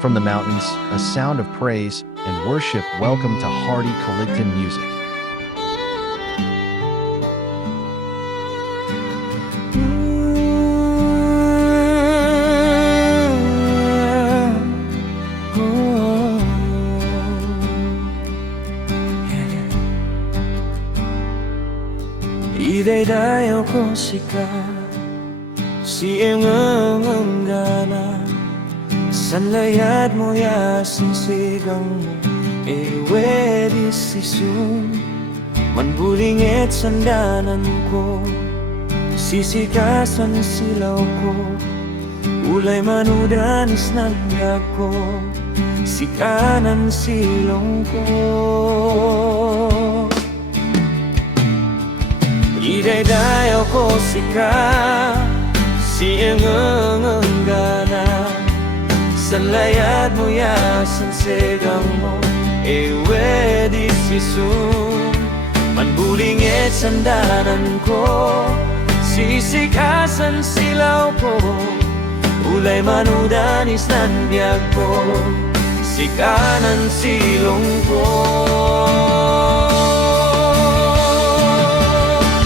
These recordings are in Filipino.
from the mountains, a sound of praise and worship. Welcome to Hardy Kaligtan Music. Idaydayaw ko sika siyang gana sanlayad mo yasin sigang mo wedi sisun manbulingit sandanan ko sisikasan silaw ko ulay manudanis ng biyag ko sikanan silong ko. Idaydayaw ko sika siyang gana sanlayad mo yasan sigang mo wedi sisun manbulingit sandanan ko sisikasan silaw ko ulay manudanis ng biyag ko sikanan silong ko.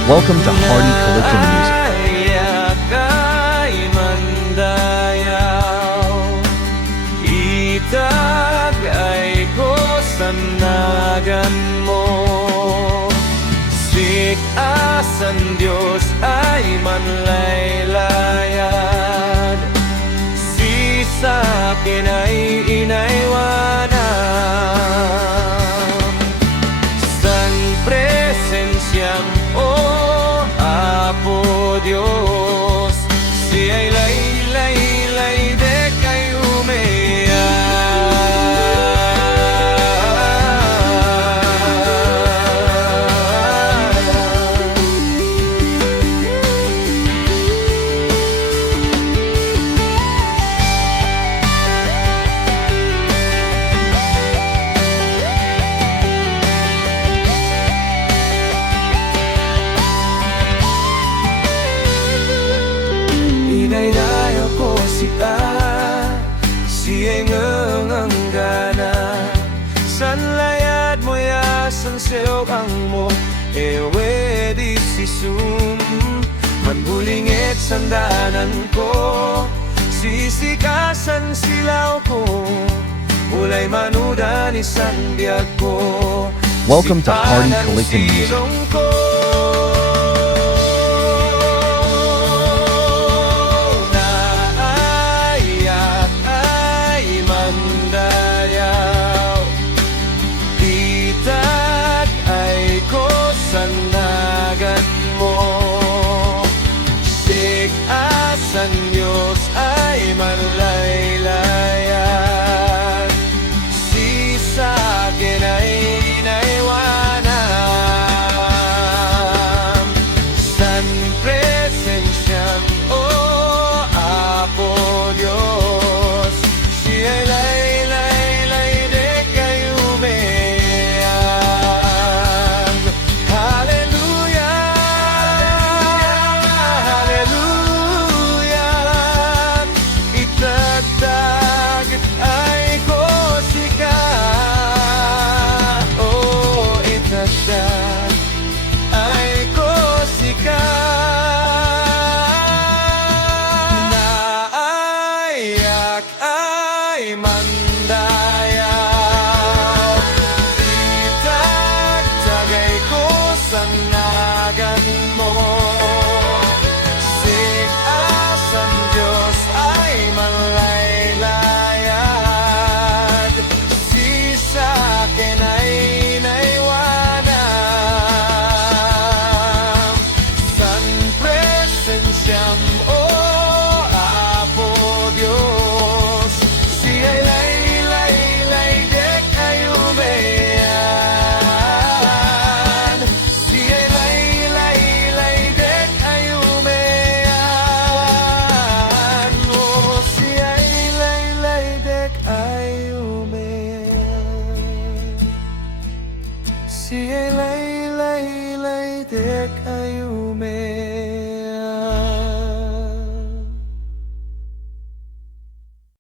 Welcome to Hardy Kaligtan Music. Itagay ko sanagan mo sikasan Diyos ay manlaylayad sisakin ay inaywanan san presensyang Apo Diyos siya'y lay de kayo Idaydayaw ko sika siyang gana sanlayad mo yasan silang mo wedi sisun manbulingit sandanan ko sisikasan silaw ko ulay manudanis ang biyag ko. Welcome to Hardy Kaligtan Music. Sanagan mo sikasan Diyos ay manlay